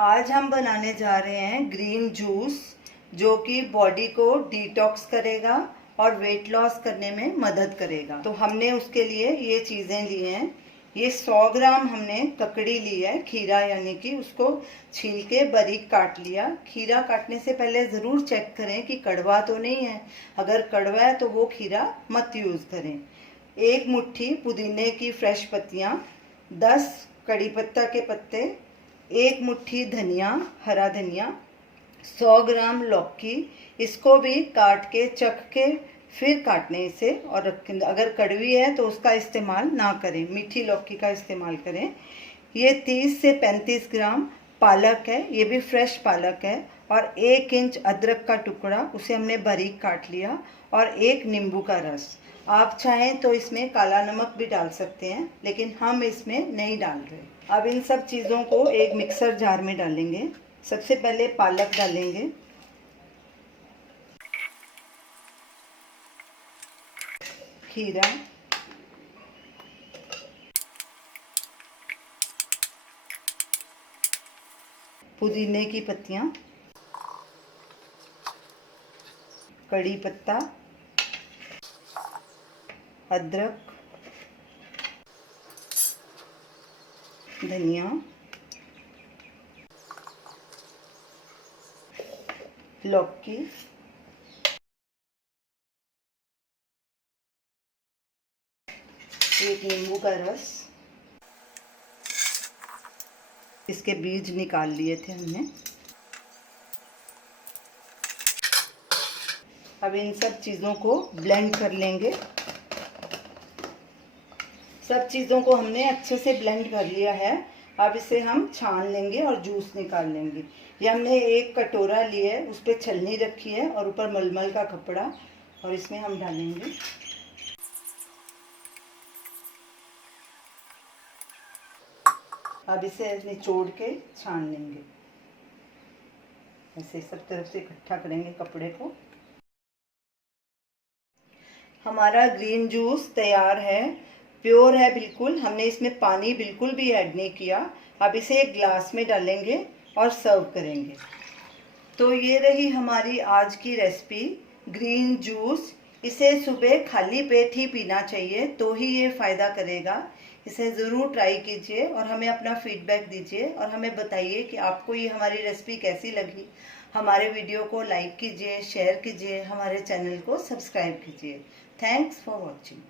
आज हम बनाने जा रहे हैं ग्रीन जूस, जो कि बॉडी को डिटॉक्स करेगा और वेट लॉस करने में मदद करेगा। तो हमने उसके लिए ये चीज़ें ली हैं। ये 100 ग्राम हमने ककड़ी ली है, खीरा, यानी कि उसको छील के बारीक काट लिया। खीरा काटने से पहले ज़रूर चेक करें कि कड़वा तो नहीं है। अगर कड़वा है तो वो खीरा मत यूज़ करें। 1 मुट्ठी पुदीने की फ्रेश पत्तियाँ, 10 कड़ी पत्ता के पत्ते, 1 मुट्ठी धनिया, हरा धनिया, 100 ग्राम लौकी। इसको भी काट के चख के फिर काटने से, और अगर कड़वी है तो उसका इस्तेमाल ना करें, मीठी लौकी का इस्तेमाल करें। ये 30 से 35 ग्राम पालक है, ये भी फ्रेश पालक है। और 1 इंच अदरक का टुकड़ा, उसे हमने बारीक काट लिया। और 1 नींबू का रस। आप चाहें तो इसमें काला नमक भी डाल सकते हैं, लेकिन हम इसमें नहीं डाल रहे। अब इन सब चीज़ों को एक मिक्सर जार में डालेंगे। सबसे पहले पालक डालेंगे, खीरा, पुदीने की पत्तियाँ, कड़ी पत्ता, अदरक, धनिया, लौकी, एक नींबू का रस। इसके बीज निकाल लिए थे हमने। अब इन सब चीज़ों को ब्लेंड कर लेंगे। सब चीज़ों को हमने अच्छे से ब्लेंड कर लिया है। अब इसे हम छान लेंगे और जूस निकाल लेंगे। ये हमने एक कटोरा लिया है, उस पर छलनी रखी है और ऊपर मलमल का कपड़ा, और इसमें हम डालेंगे। अब इसे निचोड़ के छान लेंगे। ऐसे सब तरफ से इकट्ठा करेंगे कपड़े को। हमारा ग्रीन जूस तैयार है, प्योर है बिल्कुल। हमने इसमें पानी बिल्कुल भी ऐड नहीं किया। अब इसे एक ग्लास में डालेंगे और सर्व करेंगे। तो ये रही हमारी आज की रेसिपी, ग्रीन जूस। इसे सुबह खाली पेट ही पीना चाहिए, तो ही ये फ़ायदा करेगा। इसे ज़रूर ट्राई कीजिए और हमें अपना फीडबैक दीजिए, और हमें बताइए कि आपको ये हमारी रेसिपी कैसी लगी। हमारे वीडियो को लाइक कीजिए, शेयर कीजिए, हमारे चैनल को सब्सक्राइब कीजिए। Thanks for watching.